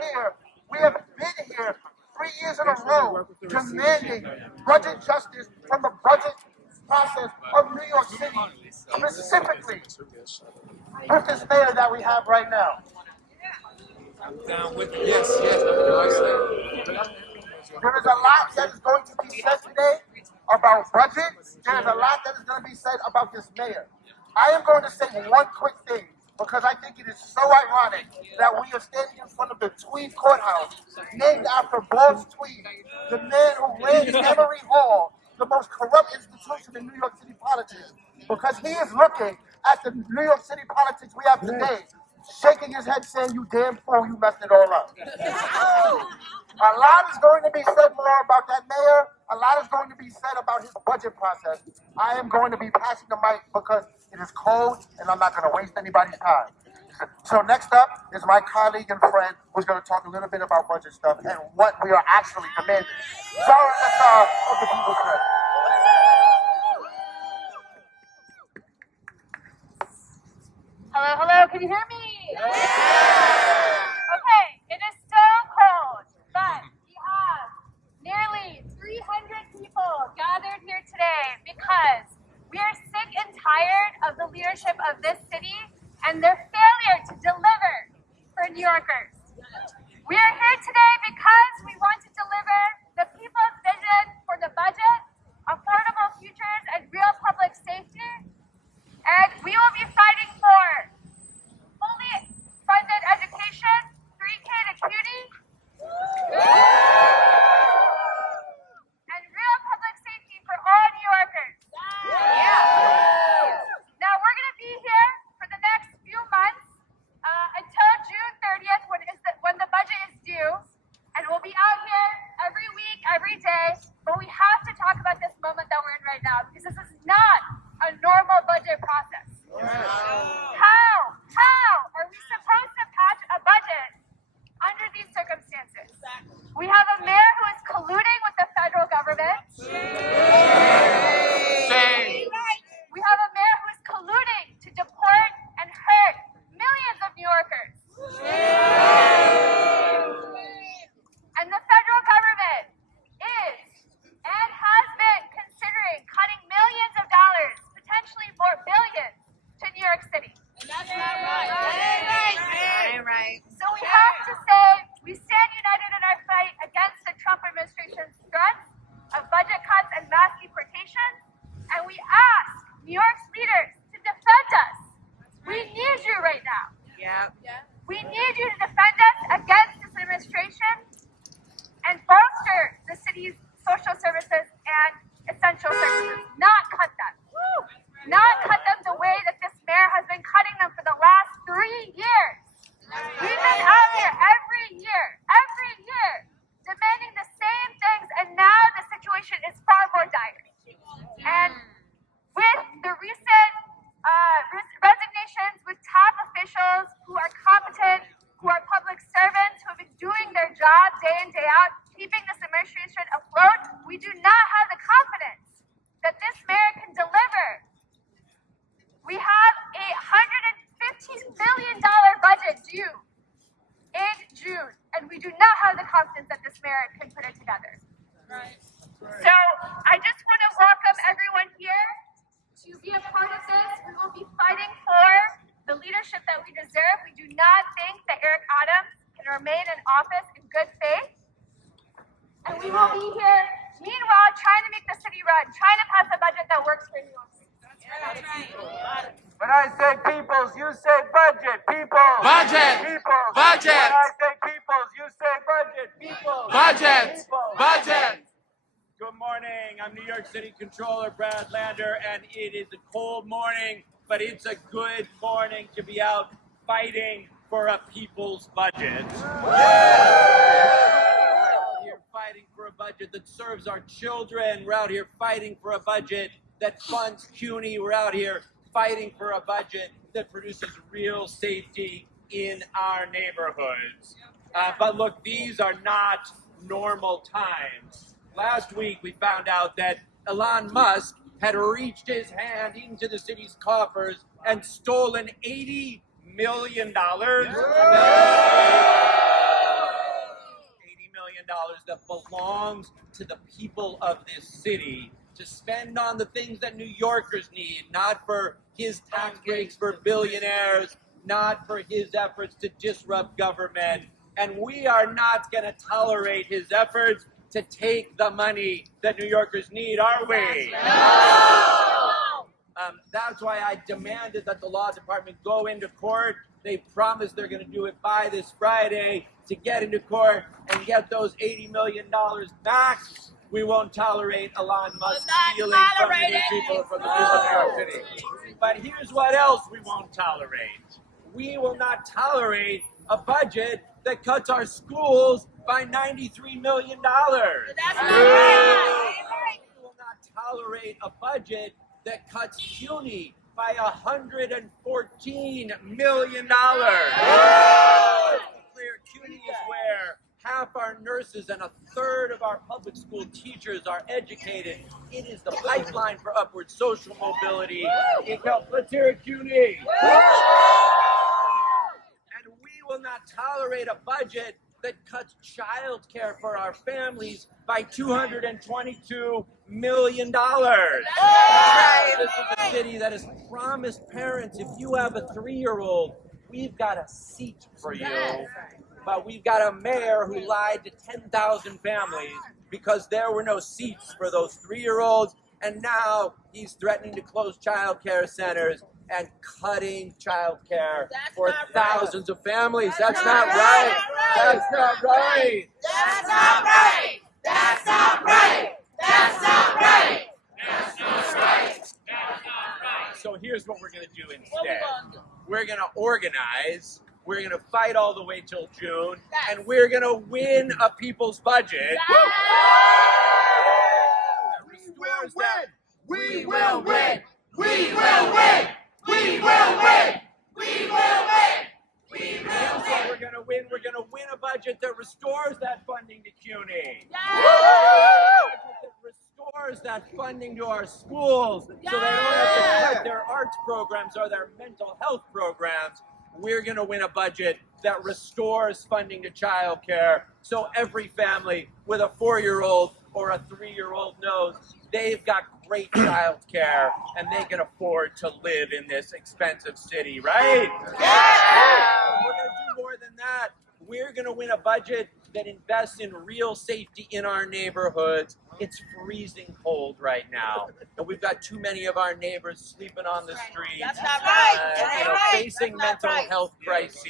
here, we have been here 3 years in a row demanding budget justice from the budget process of New York City, specifically with this mayor that we have right now. I'm down with it. Yes. There is a lot that is going to be said today about budget. There is a lot that is going to be said about this mayor. I am going to say one quick thing, because I think it is so ironic that we are standing in front of the Tweed Courthouse, named after Boss Tweed, the man who ran Emory Hall, the most corrupt institution in New York City politics, because he is looking at the New York City politics we have today, shaking his head saying, "You damn fool, you messed it all up." A lot is going to be said more about that mayor. A lot is going to be said about his budget process. I am going to be passing the mic because it is cold and I'm not going to waste anybody's time. So next up is my colleague and friend who's going to talk a little bit about budget stuff and what we are actually demanding. Zara Nassar of the People's Press. Hello, can you hear me? Okay, it is so cold, but we have nearly 300 people gathered here today because we are sick and tired of the leadership of this city and their failure to deliver for New Yorkers. We are here today because we want to deliver the people's vision for the budget, affordable futures, and real public safety. And we will be fighting for fully funded education, 3K to CUNY, and real public safety for all New Yorkers. Now we're going to be here for the next few months until June 30th when the budget is due, and we'll be out here every week, every day, but we have to talk about this moment that we're in right now because this is not a normal budget process. How are we supposed to patch a budget under these circumstances? We have a mayor who is colluding with the federal government. We have a mayor who is colluding to deport and hurt millions of New Yorkers. And the federal government is and has been considering cutting millions of dollars, potentially more billions, to New York City. And that's not right. Right. So we have to say we stand united in our fight against the Trump administration's threats of budget cuts and mass deportation, and we ask New York's leaders to defend us. We need you right now. We need you to defend us against this administration and bolster the city's social services and essential services, not cut them. Not cut them the way that this mayor has been cutting them for the last 3 years. We've been out here every year, demanding the same things, and now the situation is far more dire. And with the recent resignations with top officials who are competent, who are public servants, who have been doing their job day in, day out, keeping this administration afloat, we do not have the confidence that this mayor can deliver. We have a $115 billion budget due in June, and we do not have the confidence that this mayor can put it together. So I just want to welcome everyone here to be a part of this. We will be fighting for the leadership that we deserve. We do not think that Eric Adams can remain in office in good faith. And we will be here, meanwhile, trying to make the city run, trying to pass a budget that works for New York City. When I say peoples, you say budget. Peoples. Budget. Peoples. Budget. When I say peoples, you say budget. Peoples. Budget. Peoples. Budget. Good morning. I'm New York City Controller Brad Lander, and it is a cold morning, but it's a good morning to be out fighting for a people's budget. We're out here fighting for a budget that serves our children. We're out here fighting for a budget that funds CUNY. We're out here fighting for a budget that produces real safety in our neighborhoods. But look, these are not normal times. Last week, we found out that Elon Musk had reached his hand into the city's coffers and stolen $80 million. that belongs to the people of this city to spend on the things that New Yorkers need, not for his tax breaks for billionaires, not for his efforts to disrupt government. And we are not going to tolerate his efforts to take the money that New Yorkers need, are we? No! That's why I demanded that the law department go into court. They promised they're going to do it by this Friday to get into court and get those $80 million back. We won't tolerate Elon Musk stealing from the people of New York City. But here's what else we won't tolerate. We will not tolerate a budget that cuts our schools by $93 million. That's not right. We will not tolerate a budget that cuts CUNY by $114 million. Clear, CUNY is where half our nurses and a third of our public school teachers are educated. It is the pipeline for upward social mobility. Let's hear it, CUNY. And we will not tolerate a budget that cuts child care for our families by $222 million. This is a city that has promised parents, if you have a 3-year-old, we've got a seat for you. But we've got a mayor who lied to 10,000 families because there were no seats for those 3-year-olds. And now he's threatening to close child care centers and cutting child care for thousands of families. That's not right. That's not right. That's not right. That's not right. That's not right. That's not right. So here's what we're going to do instead. We're going to organize. We're going to fight all the way till June. And we're going to win a people's budget. We will win. We will win. We will win. We will win. We will win. We will win. We're going to win. We're going to win a budget that restores that funding to CUNY. That restores that funding to our schools so they don't have to cut their arts programs or their mental health programs. We're going to win a budget that restores funding to child care so every family with a 4-year-old or a 3-year-old knows they've got great child care and they can afford to live in this expensive city, right? Yeah! We're going to do more than that. We're going to win a budget that invests in real safety in our neighborhoods. It's freezing cold right now, and we've got too many of our neighbors sleeping on the street. That's not right. Facing mental health crises,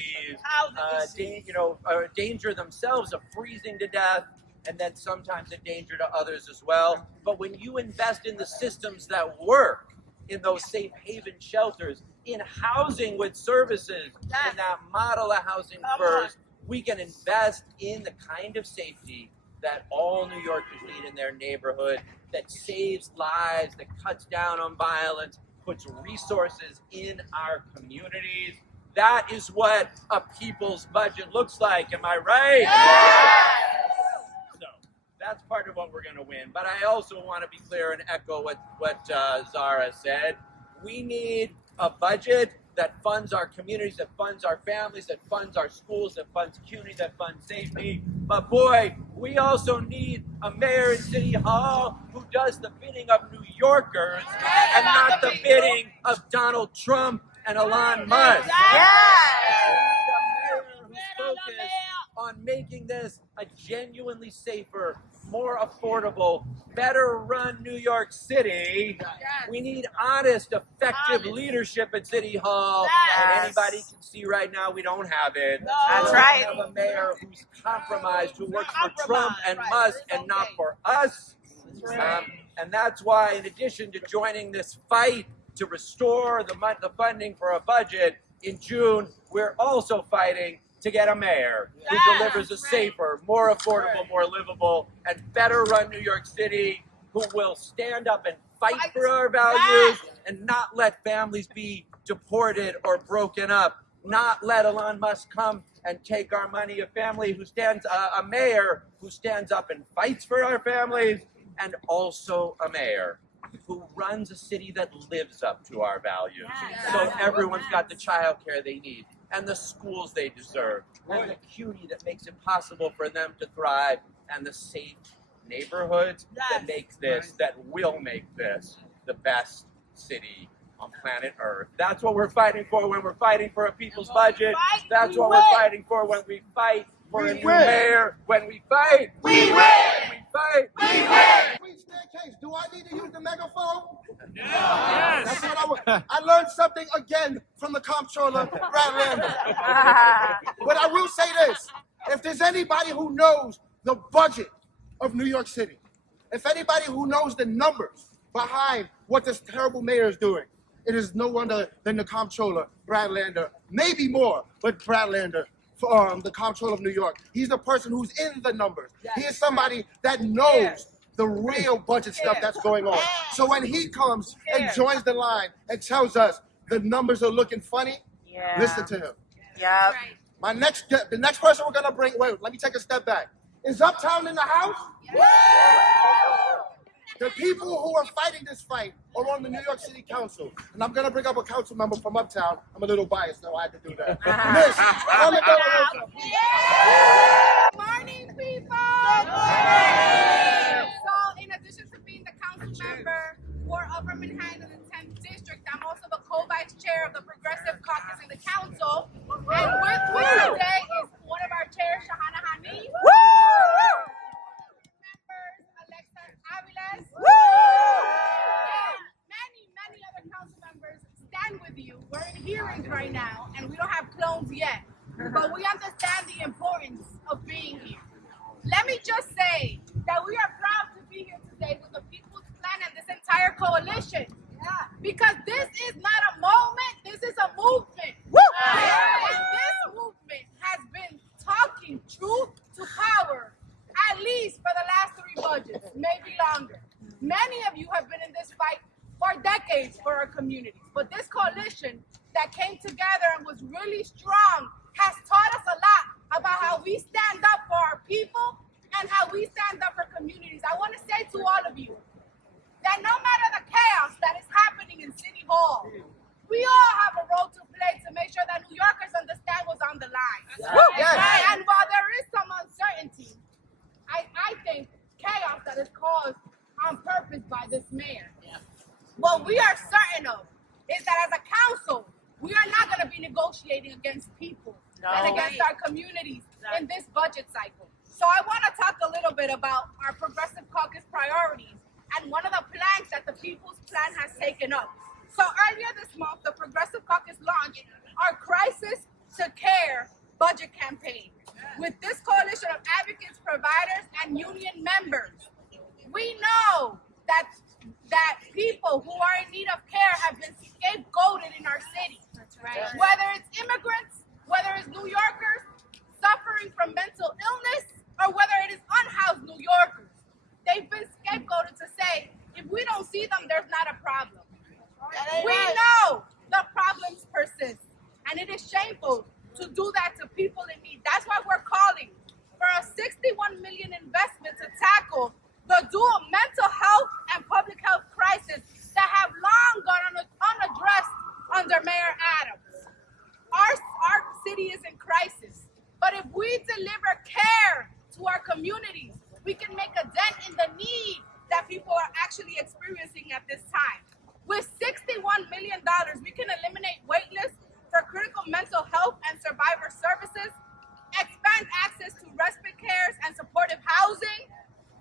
danger themselves of freezing to death, and then sometimes a danger to others as well. But when you invest in the systems that work, in those safe haven shelters, in housing with services, in that model of housing first, we can invest in the kind of safety that all New Yorkers need in their neighborhood, that saves lives, that cuts down on violence, puts resources in our communities. That is what a people's budget looks like. Am I right? Yes! So that's part of what we're going to win. But I also want to be clear and echo what Zara said. We need a budget that funds our communities, that funds our families, that funds our schools, that funds CUNY, that funds safety. But boy, we also need a mayor in City Hall who does the bidding of New Yorkers and not the bidding of Donald Trump and Elon Musk. We need a mayor who's focused on making this a genuinely safer, more affordable, better run New York City. We need honest, effective leadership at City Hall. And anybody can see right now we don't have it. That's right. We have a mayor who's compromised, who works for Trump and Musk and not for us. And that's why, in addition to joining this fight to restore the funding for a budget in June, we're also fighting to get a mayor who delivers a safer, more affordable, more livable, and better run New York City, who will stand up and fight for our values and not let families be deported or broken up, not let Elon Musk come and take our money. A mayor who stands up and fights for our families, and also a mayor who runs a city that lives up to our values. So everyone's got the child care they need, and the schools they deserve, and the CUNY that makes it possible for them to thrive, and the safe neighborhoods that make this, that will make this the best city on planet Earth. That's what we're fighting for when we're fighting for a people's budget. That's what we're fighting for when we fight for a new mayor. When we fight, We win! when we fight, We win! Queen Staircase, do I need to use the megaphone? Yes. That's what I learned something again from the comptroller, Brad Lander. But I will say this. If there's anybody who knows the budget of New York City, if anybody who knows the numbers behind what this terrible mayor is doing, it is no other than the comptroller, Brad Lander. Maybe more, but Brad Lander, the comptroller of New York. He's the person who's in the numbers. He is somebody that knows the real budget stuff that's going on. So when he comes and joins the line and tells us the numbers are looking funny, listen to him. Yep. The next person we're gonna bring, wait, let me take a step back. Is Uptown in the house? The people who are fighting this fight are on the New York City Council. And I'm gonna bring up a council member from Uptown. I'm a little biased, so I had to do that. Miss, come and go with us. Good morning, people! Good morning! So, in addition to being the council member for Upper Manhattan in the 10th District, I'm also the co-vice chair of the Progressive Caucus in the council. And with me today is one of our chairs, Shahana Hani. Members, Alexa Aviles. And many other council members stand with you. We're in hearings right now, and we don't have clones yet. But we understand the importance of being here. Let me just say that we are proud to be here today with the People's Plan and this entire coalition. Because this is not a moment, this is a movement. And this movement has been talking truth to power, at least for the last 3 budgets, maybe longer. Many of you have been in this fight for decades for our communities. But this coalition that came together and was really strong has taught us a lot about how we stand up for our people and how we stand up for communities. I want to say to all of you that no matter the chaos that is happening in City Hall, we all have a role to play to make sure that New Yorkers understand what's on the line. And while there is some uncertainty, I think chaos that is caused on purpose by this mayor. What we are certain of is that as a council, we are not going to be negotiating against people and against our communities in this budget cycle. So I want to talk a little bit about our Progressive Caucus priorities and one of the planks that the People's Plan has taken up. So earlier this month, the Progressive Caucus launched our Crisis to Care budget campaign. With this coalition of advocates, providers, and union members, we know that people who are in need of care have been scapegoated in our city. Whether it's immigrants, whether it's New Yorkers suffering from mental illness, or whether it is unhoused New Yorkers, they've been scapegoated to say, if we don't see them, there's not a problem. We know the problems persist, and it is shameful to do that to people in need. That's why we're calling for a $61 million investment to tackle the dual mental health and public health crisis that have long gone unaddressed under Mayor Adams. Our city is in crisis, but if we deliver care to our communities, we can make a dent in the need that people are actually experiencing at this time. With $61 million, we can eliminate wait lists for critical mental health and survivor services, expand access to respite cares and supportive housing.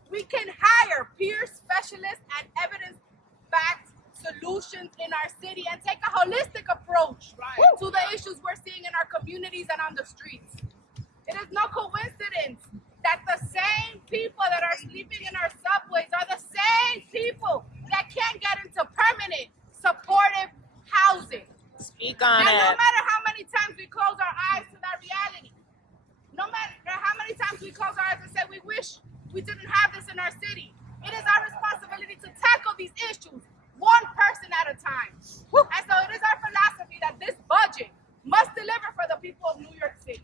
We can hire peer specialists and evidence-backed solutions in our city and take a holistic approach to the issues we're seeing in our communities and on the streets. It is no coincidence that the same people that are sleeping in our subways are the same people that can't get into permanent supportive housing. Speak on And it. no matter how many times we close our eyes to that reality, no matter how many times we close our eyes and say we wish we didn't have this in our city, it is our responsibility to tackle these issues one person at a time. And so it is our philosophy that this budget must deliver for the people of New York City.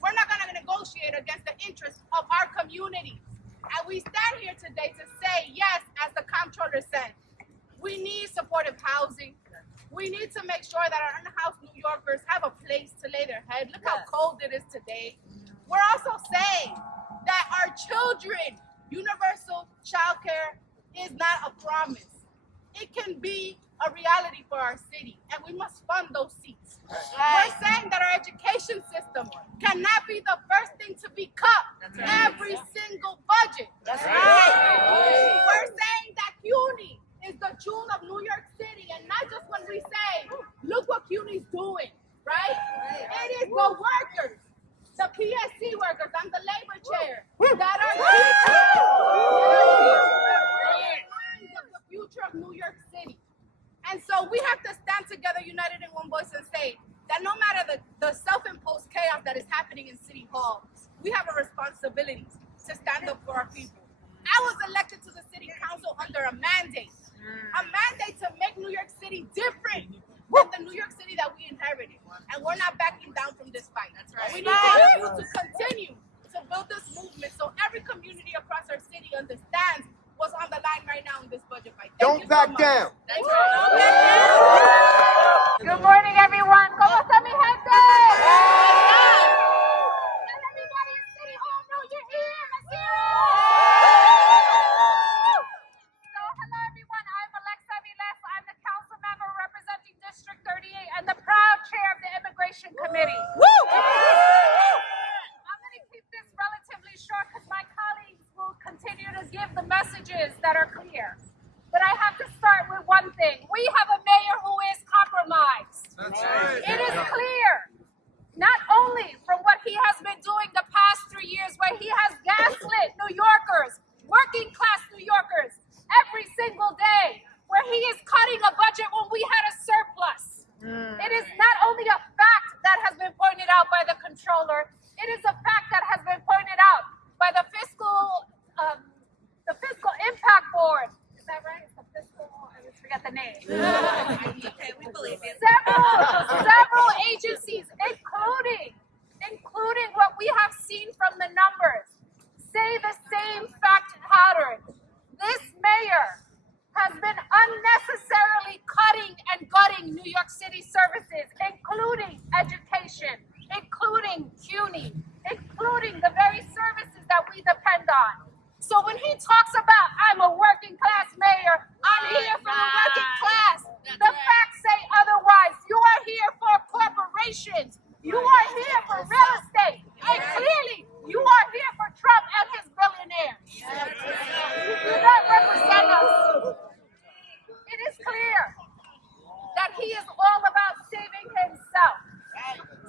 We're not going to negotiate against the interests of our communities. And we stand here today to say, yes, as the comptroller said, we need supportive housing. We need to make sure that our unhoused New Yorkers have a place to lay their head. Look how cold it is today. We're also saying that our children can be a reality for our city, and we must fund those seats. We're saying that our education system cannot be the first thing to be cut every single budget. We're saying that CUNY is the jewel of New York City, and not just when we say, look what CUNY's doing, right? It is the workers, the PSC workers, I'm the labor chair, that are the future of New York City. And so we have to stand together, united in one voice, and say that no matter the self-imposed chaos that is happening in City Hall, we have a responsibility to stand up for our people. I was elected to the City Council under a mandate to make New York City different than the New York City that we inherited. And we're not backing down from this fight. That's right. We need all of you to continue to build this movement so every community across our city understands what's on the line right now in this budget fight. Don't back down. That's right. Good morning, everyone. ¿Cómo está mi gente? Let everybody in City Hall know you're here. Let's hear it. So, hello, everyone. I'm Alexa Miles. I'm the council member representing District 38 and the proud chair of the Immigration Committee. I'm going to keep this relatively short because my colleagues will continue to give the messages that are clear. But I have to start with one thing. We have a mayor who is compromised. That's right. It is clear, not only from what he has been doing the past 3 years, where he has gaslit New Yorkers, working class New Yorkers, every single day, where he is cutting a budget when we had a surplus. It is not only a fact that has been pointed out by the controller, it is a fact that has been pointed out by the fiscal impact board. Is that right? It's the fiscal, I just forget the name. Okay, we believe you. Several agencies, including what we have seen from the numbers, say the same fact pattern. This mayor has been unnecessarily cutting and gutting New York City services, including education, including CUNY, including the very services that we depend on. So when he talks about, I'm a working class mayor, I'm here for the working class, the facts say otherwise. You are here for corporations. You are here for real estate. And clearly, you are here for Trump and his billionaires. You do not represent us. It is clear that he is all about saving himself.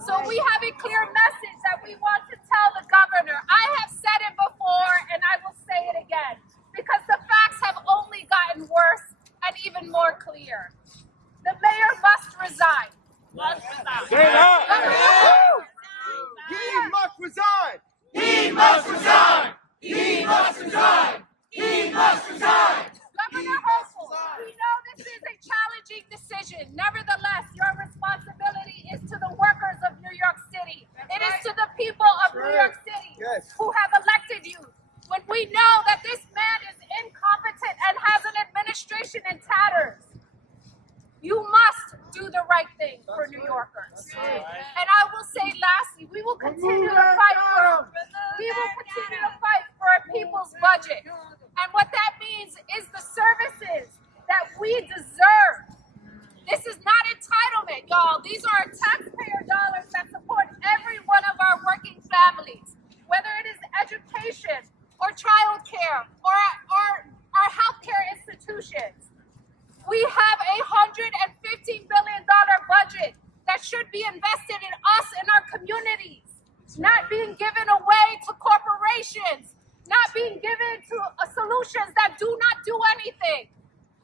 So we have a clear message that we want to tell the governor. I have said it before, and I will say it again, because the facts have only gotten worse and even more clear. The mayor must resign. Stand up. He must resign. He must resign! He must resign! He must resign! Governor Hochul, we know this is a challenging decision. Nevertheless, your responsibility is to the workers of New York City. It is to the people of New York City who have elected you. When we know that this man is incompetent and has an administration in tatters, you must do the right thing for New Yorkers. And I will say lastly, we will continue to fight for a people's budget. And what that means is the services that we deserve. This is not entitlement, y'all. These are taxpayer dollars that support every one of our working families, whether it is education or childcare or our healthcare institutions. We have a $115 billion budget that should be invested in us and our communities, not being given away to corporations, not being given to solutions that do not do anything.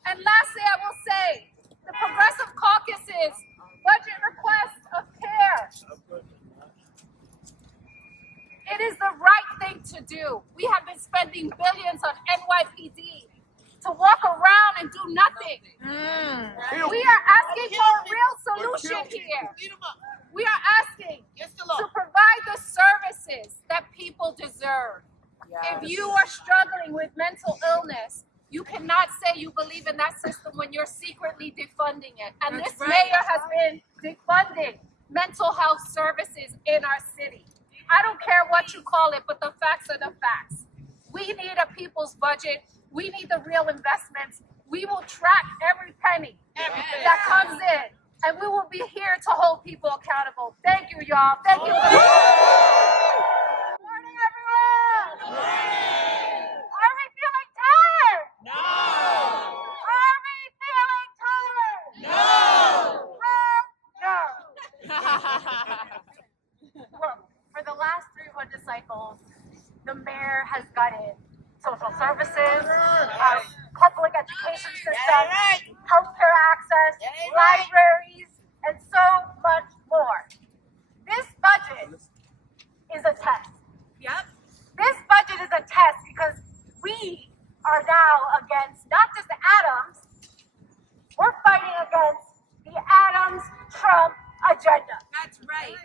And lastly, I will say, the Progressive Caucus's budget request of care. It is the right thing to do. We have been spending billions on NYPD to walk around and do nothing. We are asking for a real solution here. We are asking to provide the services that people deserve. If you are struggling with mental illness, you cannot say you believe in that system when you're secretly defunding it. And this mayor has been defunding mental health services in our city. I don't care what you call it, but the facts are the facts. We need a people's budget. We need the real investments. We will track every penny that comes in, and we will be here to hold people accountable. Thank you, y'all. Thank you. Good morning, everyone. Good morning. Are we feeling tired? No. Are we feeling tired? No. Look, for the last 3 budget cycles, the mayor has gutted social services, our public education system, healthcare access, libraries, and so much more. This budget is a test. Yep. This budget is a test because we are now against not just the Adams, we're fighting against the Adams-Trump agenda. That's right.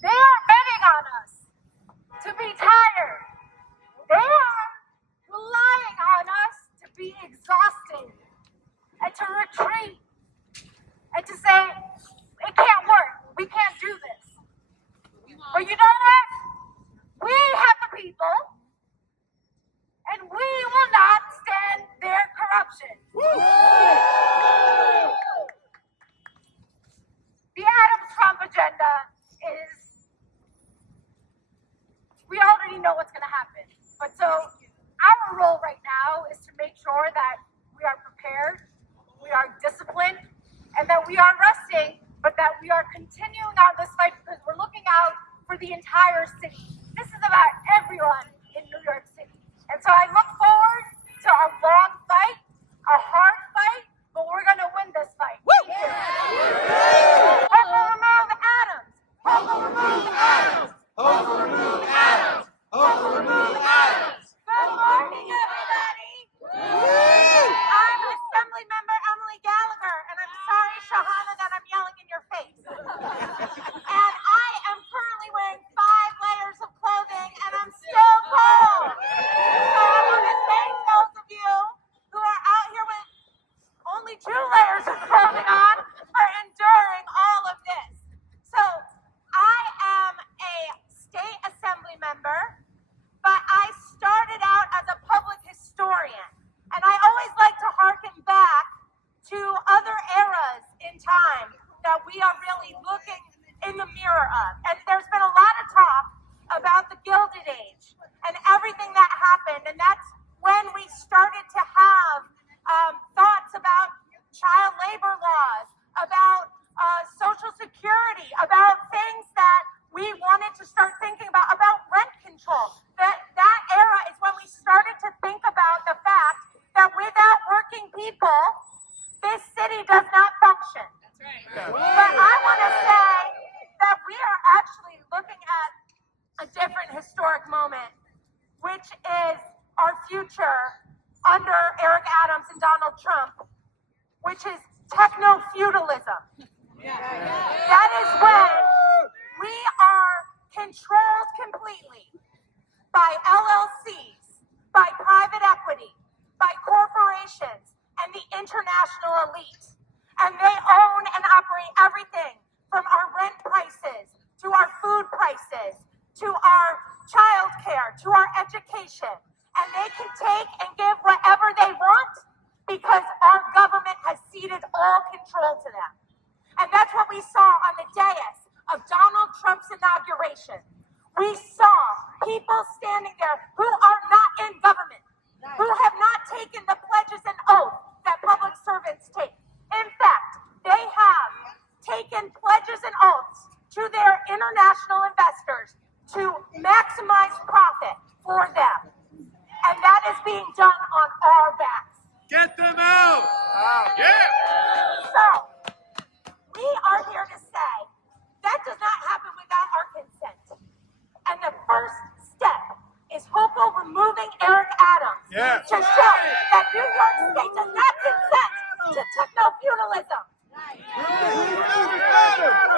They are betting on us to be tired. They are relying on us to be exhausted and to retreat and to say, it can't work. We can't do this. But you know what? We have the people, and we will not stand their corruption. The Adams-Trump agenda is, we already know what's going to happen. But so our role right now is to make sure that we are prepared, we are disciplined, and that we are resting, but that we are continuing on this fight because we're looking out for the entire city. This is about everyone in New York City. And so I look forward to a long fight, a hard fight, but we're going to win this fight. Hope will remove Adams. Hope will remove Adams. Hope will remove Adams. Hope will remove Adams. Good morning, everybody. I'm Assembly Member Emily Gallagher, and I'm sorry, Shahana, that I'm yelling in your face. And I am currently wearing 5 layers of clothing, and I'm still cold. So I want to thank those of you who are out here with only 2 layers of clothing on for enduring all of this. So I am a state assembly member, but I started out as a public historian. And I always like to harken back to other eras in time that we are really looking in the mirror of. And there's been a lot of talk about the Gilded Age and everything that happened. And that's when we started to have thoughts about child labor laws, about Social Security, about things that we wanted to start thinking about rent control. That era is when we started to think about the fact that without working people, this city does not function. That's right. But I want to say that we are actually looking at a different historic moment, which is our future under Eric Adams and Donald Trump, which is techno-feudalism. That is when we are controlled completely by LLCs, by private equity, by corporations, and the international elite. And they own and operate everything from our rent prices, to our food prices, to our child care, to our education. And they can take and give whatever they want because our government has ceded all control to them. And that's what we saw on the dais of Donald Trump's inauguration. We saw people standing there who are not in government, who have not taken the pledges and oath that public servants take. In fact, they have taken pledges and oaths to their international investors to maximize profit for them. And that is being done on our backs. Get them out! Yeah! So, we are here to say that does not happen without our consent. And the first step is Hochul removing Eric Adams to show that New York State does not consent to techno-feudalism.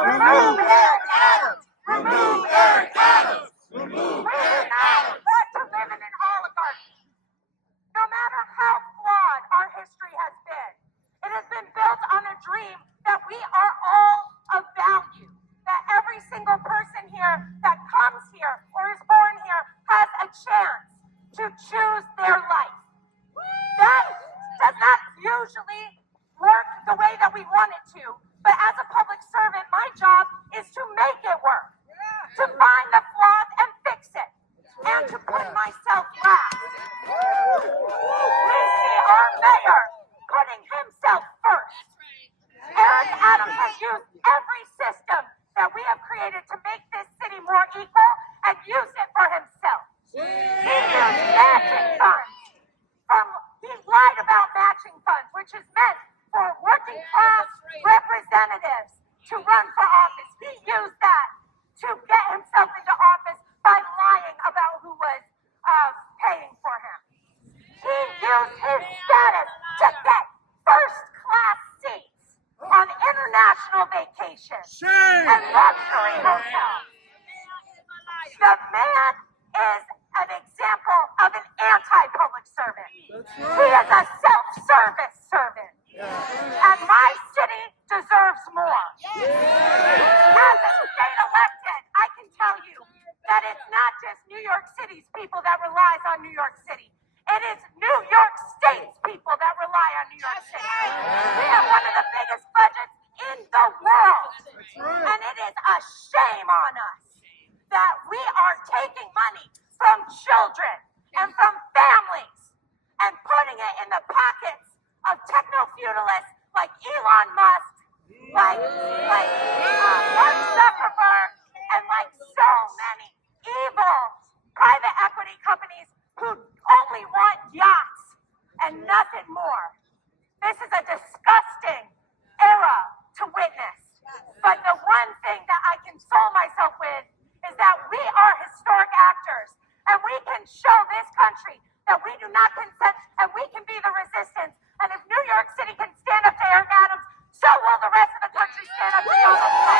Remove Eric Adams! Remove Eric Adams! Remove Eric Adams! Want to live in an oligarchy. No matter how flawed our history has been, it has been built on a dream that we are all of value, that every single person here that comes here or is born here has a chance to choose their life. That to put myself last. We see our mayor putting himself first. Eric Adams has used every system that we have created to make this city more equal and use it for himself. He used matching funds. He lied about matching funds, which is meant for working class representatives to run for office. He used that to get himself into office by lying about who was paying for him. He used his status to get first-class seats on international vacations and luxury hotels. The man is an example of an anti-public servant. He is a self-service servant. And my city deserves more. As a state elected, I can tell you that it's not just New York City's people that relies on New York City. It is New York State's people that rely on New York City. We have one of the biggest budgets in the world. And it is a shame on us that we are taking money from children and from families and putting it in the pockets of techno-feudalists like Elon Musk, like Mark Zuckerberg, and like so many evil private equity companies who only want yachts and nothing more. This is a disgusting era to witness. But the one thing that I console myself with is that we are historic actors, and we can show this country that we do not consent, and we can be the resistance. And if New York City can stand up to Eric Adams, so will the rest of the country stand up to Donald Trump.